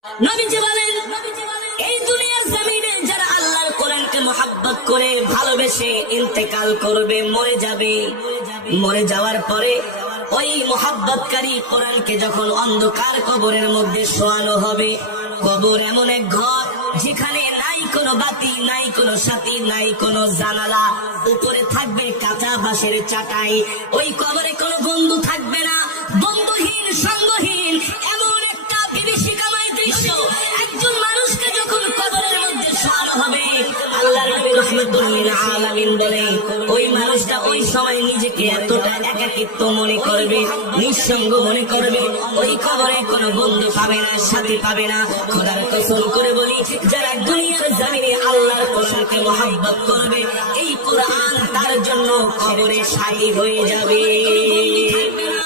নবীজি বলেন, এই দুনিয়ার জমিনে যারা আল্লাহর কোরআনকে মহব্বত করে ভালোবেসে ইন্তেকাল করবে, মরে যাওয়ার পরে ওই মহব্বতকারী কোরআনকে যখন অন্ধকার কবরের মধ্যে শোয়ানো হবে, কবর এমন এক ঘর যেখানে নাই কোনো বাতি, নাই কোনো সাথী, নাই কোনো জানালা, উপরে থাকবে কাঁচা বাঁশের চাটাই। ওই কবরে কোনো বন্ধু থাকবে না, বন্ধুহীন সঙ্গহীন এমন একটা বিভীষিকাময় দৃশ্য। একজন মানুষকে যখন কবরের মধ্যে শোয়ানো হবে, আল্লাহর নবী রাহমাতুল লিল আলামিন বলে ওই মানুষটা ওই সময় নিজেকে এতটা একাকিত্ব মনে করবে, নিঃসঙ্গ মনে করবে, ওই কবরে কোনো বন্ধু পাবে না, সাথী পাবে না। খোদার কসম করে বলি, যারা দুনিয়ার জমিনে আল্লাহর কোরআনকে মহব্বত করবে, এই কোরআন তার জন্য কবরে সাথী হয়ে যাবে।